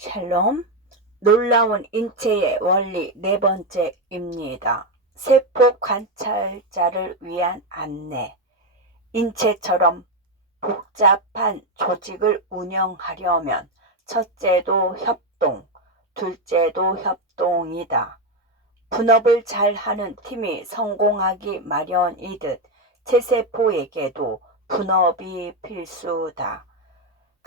샬롬, 놀라운 인체의 원리 네 번째입니다. 세포 관찰자를 위한 안내. 인체처럼 복잡한 조직을 운영하려면 첫째도 협동, 둘째도 협동이다. 분업을 잘하는 팀이 성공하기 마련이듯 체세포에게도 분업이 필수다.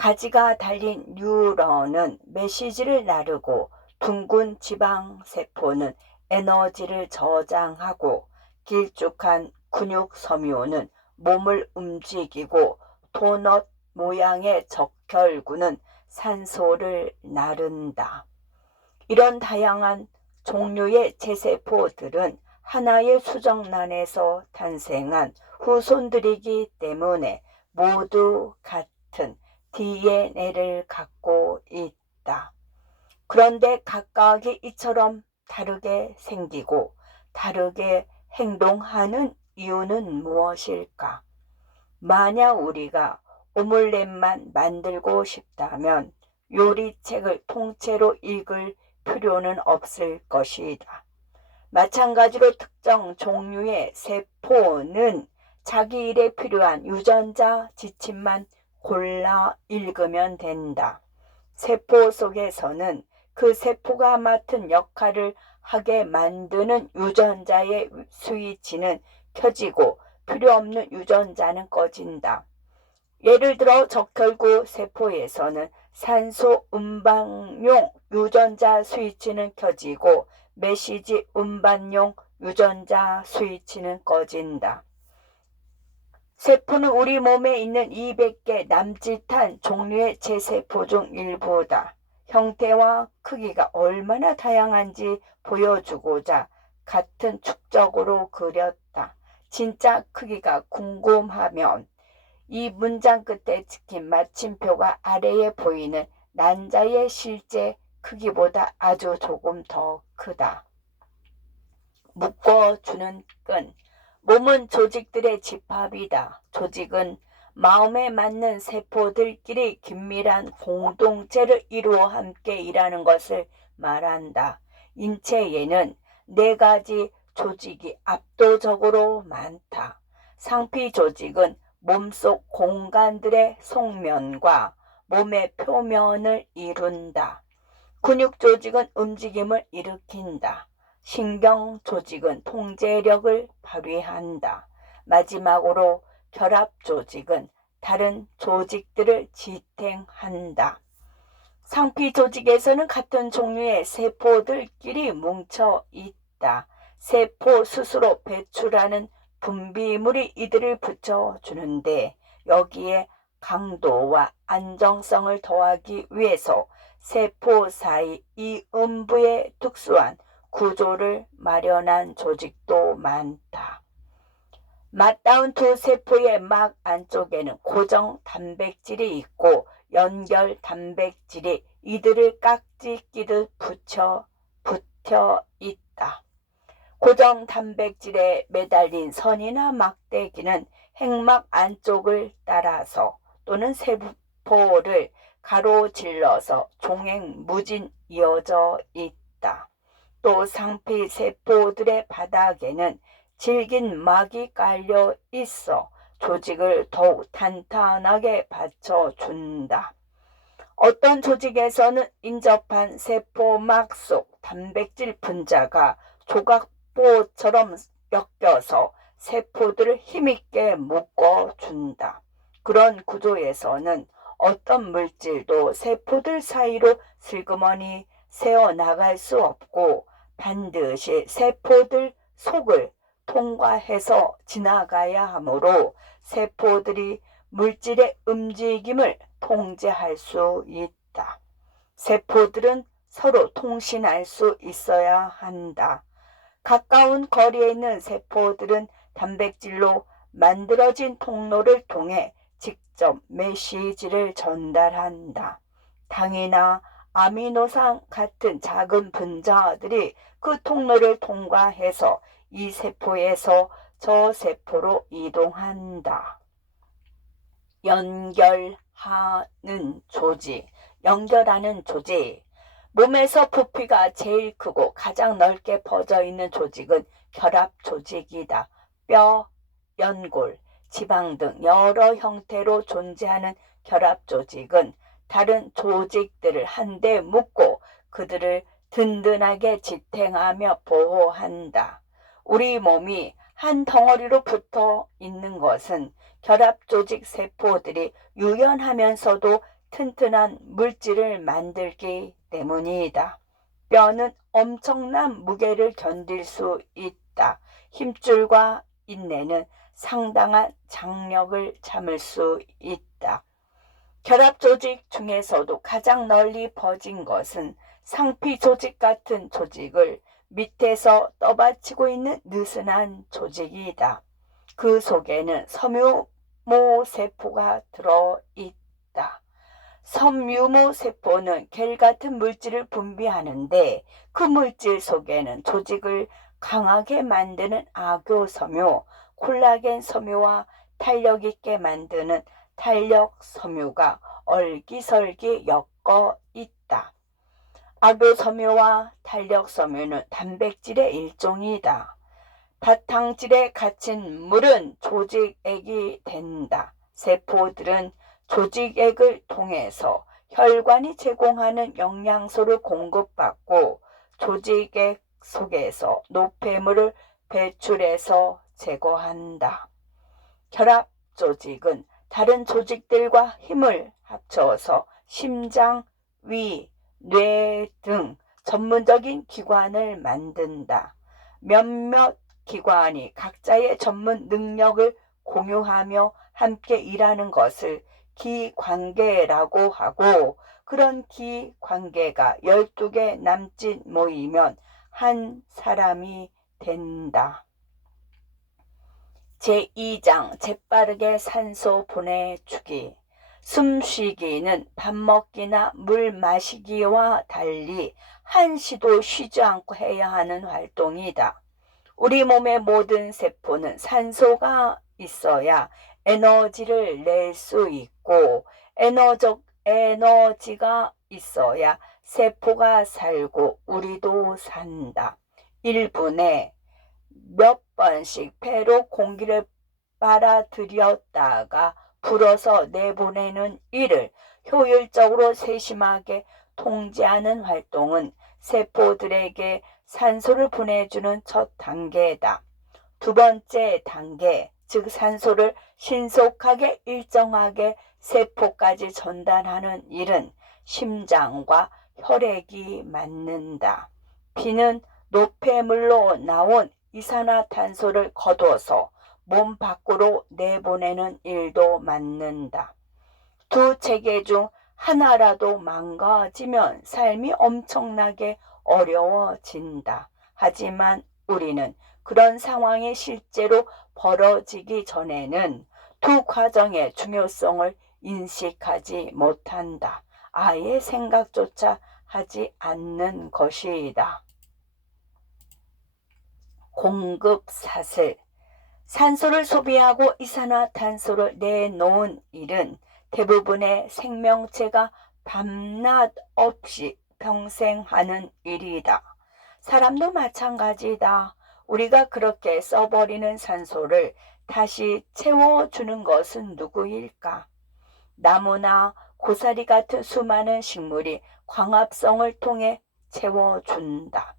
가지가 달린 뉴런은 메시지를 나르고 둥근 지방세포는 에너지를 저장하고 길쭉한 근육 섬유는 몸을 움직이고 도넛 모양의 적혈구는 산소를 나른다. 이런 다양한 종류의 체세포들은 하나의 수정란에서 탄생한 후손들이기 때문에 모두 같은 DNA를 갖고 있다. 그런데 각각이 이처럼 다르게 생기고 다르게 행동하는 이유는 무엇일까? 만약 우리가 오믈렛만 만들고 싶다면 요리책을 통째로 읽을 필요는 없을 것이다. 마찬가지로 특정 종류의 세포는 자기 일에 필요한 유전자 지침만 골라 읽으면 된다. 세포 속에서는 그 세포가 맡은 역할을 하게 만드는 유전자의 스위치는 켜지고 필요없는 유전자는 꺼진다. 예를 들어 적혈구 세포에서는 산소 운반용 유전자 스위치는 켜지고 메시지 운반용 유전자 스위치는 꺼진다. 세포는 우리 몸에 있는 200개 남짓한 종류의 체세포 중 일부다. 형태와 크기가 얼마나 다양한지 보여주고자 같은 축적으로 그렸다. 진짜 크기가 궁금하면 이 문장 끝에 찍힌 마침표가 아래에 보이는 난자의 실제 크기보다 아주 조금 더 크다. 묶어주는 끈. 몸은 조직들의 집합이다. 조직은 마음에 맞는 세포들끼리 긴밀한 공동체를 이루어 함께 일하는 것을 말한다. 인체에는 4가지 조직이 압도적으로 많다. 상피 조직은 몸속 공간들의 속면과 몸의 표면을 이룬다. 근육 조직은 움직임을 일으킨다. 신경 조직은 통제력을 발휘한다. 마지막으로 결합 조직은 다른 조직들을 지탱한다. 상피 조직에서는 같은 종류의 세포들끼리 뭉쳐 있다. 세포 스스로 배출하는 분비물이 이들을 붙여주는데 여기에 강도와 안정성을 더하기 위해서 세포 사이 이음부의 특수한 구조를 마련한 조직도 많다. 맞닿은 두 세포의 막 안쪽에는 고정 단백질이 있고 연결 단백질이 이들을 깍지 끼듯 붙여 있다. 고정 단백질에 매달린 선이나 막대기는 핵막 안쪽을 따라서 또는 세포를 가로질러서 종횡무진 이어져 있다. 또 상피 세포들의 바닥에는 질긴 막이 깔려 있어 조직을 더욱 탄탄하게 받쳐준다. 어떤 조직에서는 인접한 세포막 속 단백질 분자가 조각보처럼 엮여서 세포들을 힘있게 묶어준다. 그런 구조에서는 어떤 물질도 세포들 사이로 슬그머니 새어나갈 수 없고 반드시 세포들 속을 통과해서 지나가야 하므로 세포들이 물질의 움직임을 통제할 수 있다. 세포들은 서로 통신할 수 있어야 한다. 가까운 거리에 있는 세포들은 단백질로 만들어진 통로를 통해 직접 메시지를 전달한다. 당이나 아미노산 같은 작은 분자들이 그 통로를 통과해서 이 세포에서 저 세포로 이동한다. 연결하는 조직. 연결하는 조직. 몸에서 부피가 제일 크고 가장 넓게 퍼져 있는 조직은 결합 조직이다. 뼈, 연골, 지방 등 여러 형태로 존재하는 결합 조직은 다른 조직들을 한데 묶고 그들을 든든하게 지탱하며 보호한다. 우리 몸이 한 덩어리로 붙어 있는 것은 결합 조직 세포들이 유연하면서도 튼튼한 물질을 만들기 때문이다. 뼈는 엄청난 무게를 견딜 수 있다. 힘줄과 인내는 상당한 장력을 참을 수 있다. 결합 조직 중에서도 가장 널리 퍼진 것은 상피 조직 같은 조직을 밑에서 떠받치고 있는 느슨한 조직이다. 그 속에는 섬유모세포가 들어있다. 섬유모세포는 겔 같은 물질을 분비하는데 그 물질 속에는 조직을 강하게 만드는 악교섬유, 콜라겐 섬유와 탄력 있게 만드는 탄력 섬유가 얼기설기 엮어 있다. 악교섬유와 탄력 섬유는 단백질의 일종이다. 바탕질에 갇힌 물은 조직액이 된다. 세포들은 조직액을 통해서 혈관이 제공하는 영양소를 공급받고 조직액 속에서 노폐물을 배출해서 제거한다. 결합 조직은 다른 조직들과 힘을 합쳐서 심장, 위, 뇌 등 전문적인 기관을 만든다. 몇몇 기관이 각자의 전문 능력을 공유하며 함께 일하는 것을 기관계라고 하고 그런 기관계가 12개 남짓 모이면 한 사람이 된다. 제2장 재빠르게 산소 보내주기. 숨쉬기는 밥 먹기나 물 마시기와 달리 한시도 쉬지 않고 해야 하는 활동이다. 우리 몸의 모든 세포는 산소가 있어야 에너지를 낼 수 있고 에너지가 있어야 세포가 살고 우리도 산다. 1분에 몇 번씩 폐로 공기를 빨아들였다가 불어서 내보내는 일을 효율적으로 세심하게 통제하는 활동은 세포들에게 산소를 보내주는 첫 단계다. 두 번째 단계, 즉 산소를 신속하게 일정하게 세포까지 전달하는 일은 심장과 혈액이 맡는다. 피는 노폐물로 나온 이산화탄소를 거둬서 몸 밖으로 내보내는 일도 맡는다. 두 체계 중 하나라도 망가지면 삶이 엄청나게 어려워진다. 하지만 우리는 그런 상황이 실제로 벌어지기 전에는 두 과정의 중요성을 인식하지 못한다. 아예 생각조차 하지 않는 것이다. 공급사슬. 산소를 소비하고 이산화탄소를 내놓은 일은 대부분의 생명체가 밤낮 없이 평생 하는 일이다. 사람도 마찬가지다. 우리가 그렇게 써버리는 산소를 다시 채워주는 것은 누구일까? 나무나 고사리 같은 수많은 식물이 광합성을 통해 채워준다.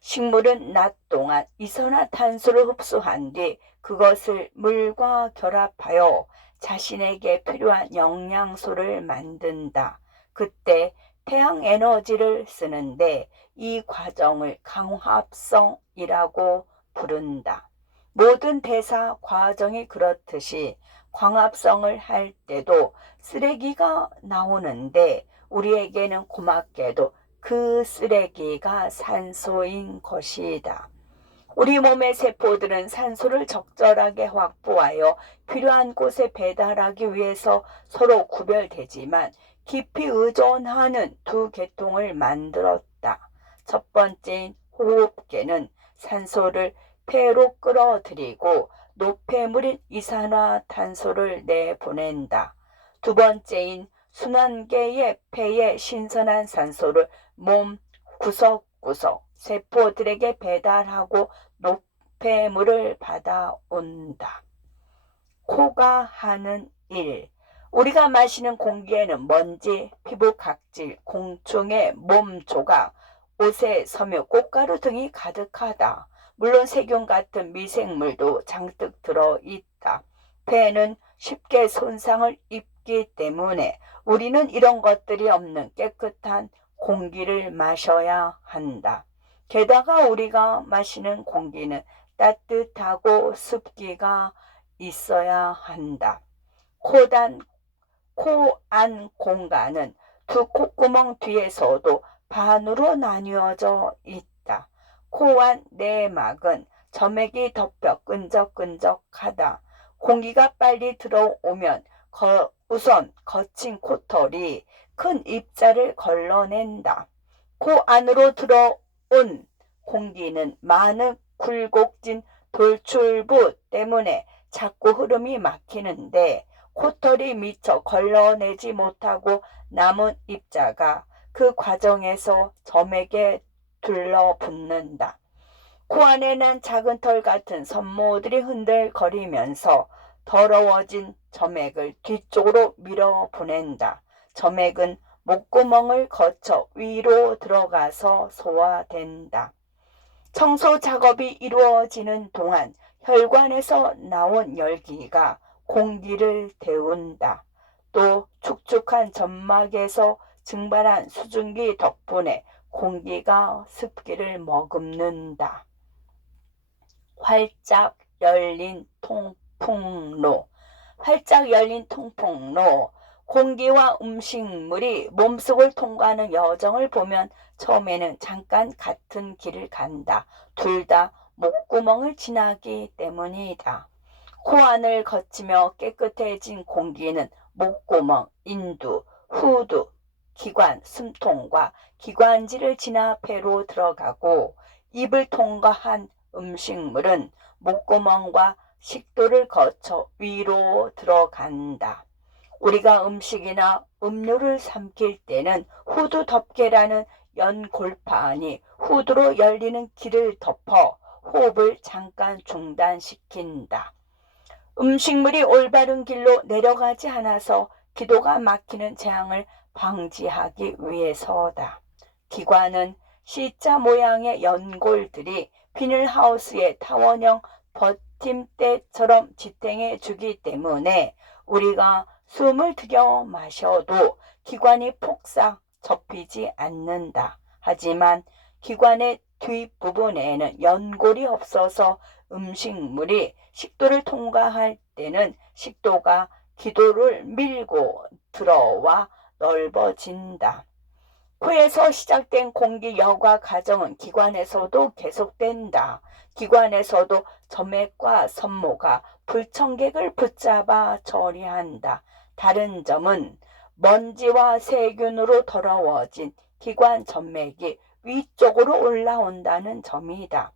식물은 낮 동안 이산화탄소를 흡수한 뒤 그것을 물과 결합하여 자신에게 필요한 영양소를 만든다. 그때 태양 에너지를 쓰는데 이 과정을 광합성이라고 부른다. 모든 대사 과정이 그렇듯이 광합성을 할 때도 쓰레기가 나오는데 우리에게는 고맙게도 그 쓰레기가 산소인 것이다. 우리 몸의 세포들은 산소를 적절하게 확보하여 필요한 곳에 배달하기 위해서 서로 구별되지만 깊이 의존하는 두 계통을 만들었다. 첫 번째인 호흡계는 산소를 폐로 끌어들이고 노폐물인 이산화탄소를 내보낸다. 두 번째인 순환계의 폐에 신선한 산소를 몸 구석구석 세포들에게 배달하고 노폐물을 받아온다. 코가 하는 일. 우리가 마시는 공기에는 먼지, 피부 각질, 공충의 몸 조각, 옷의 섬유, 꽃가루 등이 가득하다. 물론 세균 같은 미생물도 잔뜩 들어있다. 폐는 쉽게 손상을 입기 때문에 우리는 이런 것들이 없는 깨끗한 공기를 마셔야 한다. 게다가 우리가 마시는 공기는 따뜻하고 습기가 있어야 한다. 코 안 공간은 두 콧구멍 뒤에서도 반으로 나뉘어져 있다. 코 안 내막은 점액이 덮여 끈적끈적하다. 공기가 빨리 들어오면 우선 거친 코털이 큰 입자를 걸러낸다. 코 안으로 들어온 공기는 많은 굴곡진 돌출부 때문에 자꾸 흐름이 막히는데 코털이 미처 걸러내지 못하고 남은 입자가 그 과정에서 점액에 둘러붙는다. 코 안에 난 작은 털 같은 섬모들이 흔들거리면서 더러워진 점액을 뒤쪽으로 밀어보낸다. 점액은 목구멍을 거쳐 위로 들어가서 소화된다. 청소 작업이 이루어지는 동안 혈관에서 나온 열기가 공기를 데운다. 또 축축한 점막에서 증발한 수증기 덕분에 공기가 습기를 머금는다. 활짝 열린 통풍로. 활짝 열린 통풍로. 공기와 음식물이 몸속을 통과하는 여정을 보면 처음에는 잠깐 같은 길을 간다. 둘 다 목구멍을 지나기 때문이다. 코 안을 거치며 깨끗해진 공기는 목구멍, 인두, 후두, 기관, 숨통과 기관지를 지나 폐로 들어가고 입을 통과한 음식물은 목구멍과 식도를 거쳐 위로 들어간다. 우리가 음식이나 음료를 삼킬 때는 후두 덮개라는 연골판이 후두로 열리는 길을 덮어 호흡을 잠깐 중단시킨다. 음식물이 올바른 길로 내려가지 않아서 기도가 막히는 재앙을 방지하기 위해서다. 기관은 C자 모양의 연골들이 비닐하우스의 타원형 버팀대처럼 지탱해 주기 때문에 우리가 숨을 들여 마셔도 기관이 폭삭 접히지 않는다. 하지만 기관의 뒷부분에는 연골이 없어서 음식물이 식도를 통과할 때는 식도가 기도를 밀고 들어와 넓어진다. 코에서 시작된 공기 여과 과정은 기관에서도 계속된다. 기관에서도 점액과 섬모가 불청객을 붙잡아 처리한다. 다른 점은 먼지와 세균으로 더러워진 기관 점액이 위쪽으로 올라온다는 점이다.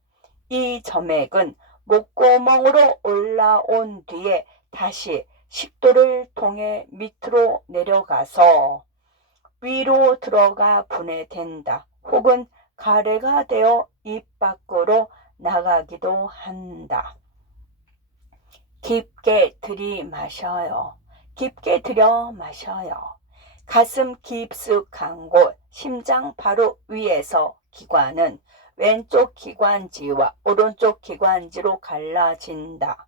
이 점액은 목구멍으로 올라온 뒤에 다시 식도를 통해 밑으로 내려가서 위로 들어가 분해된다. 혹은 가래가 되어 입 밖으로 나가기도 한다. 깊게 들이마셔요. 깊게 들여 마셔요. 가슴 깊숙한 곳, 심장 바로 위에서 기관은 왼쪽 기관지와 오른쪽 기관지로 갈라진다.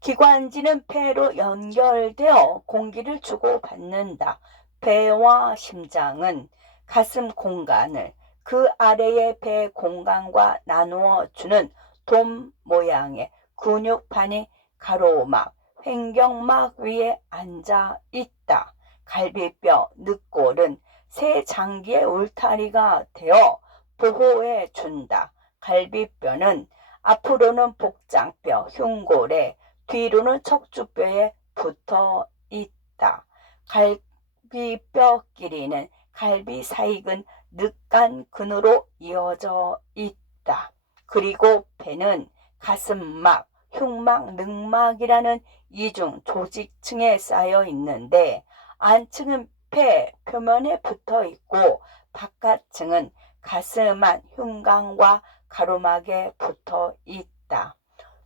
기관지는 폐로 연결되어 공기를 주고받는다. 폐와 심장은 가슴 공간을 그 아래의 배 공간과 나누어 주는 돔 모양의 근육판이 가로막, 횡격막 위에 앉아 있다. 갈비뼈, 늑골은 새 장기의 울타리가 되어 보호해 준다. 갈비뼈는 앞으로는 복장뼈, 흉골에, 뒤로는 척추뼈에 붙어 있다. 갈비뼈 길이는 갈비 사익은 늑간근으로 이어져 있다. 그리고 배는 가슴막, 흉막, 늑막이라는 이중 조직층에 쌓여 있는데 안층은 폐 표면에 붙어 있고 바깥층은 가스만 흉관과 가로막에 붙어 있다.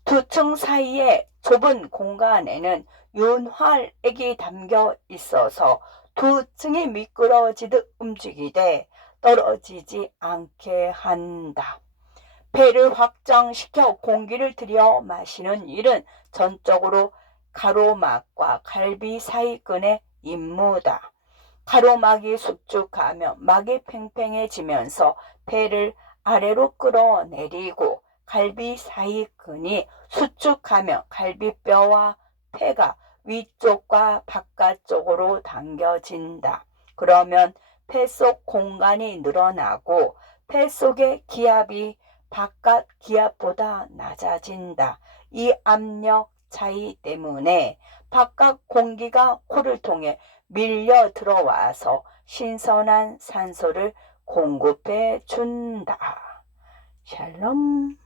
두 층 사이의 좁은 공간에는 윤활액이 담겨 있어서 두 층이 미끄러지듯 움직이되 떨어지지 않게 한다. 폐를 확장시켜 공기를 들여 마시는 일은 전적으로 가로막과 갈비 사이근의 임무다. 가로막이 수축하며 막이 팽팽해지면서 폐를 아래로 끌어내리고 갈비 사이근이 수축하며 갈비뼈와 폐가 위쪽과 바깥쪽으로 당겨진다. 그러면 폐 속 공간이 늘어나고 폐 속의 기압이 바깥 기압보다 낮아진다. 이 압력 차이 때문에 바깥 공기가 코를 통해 밀려 들어와서 신선한 산소를 공급해 준다. 샬롬.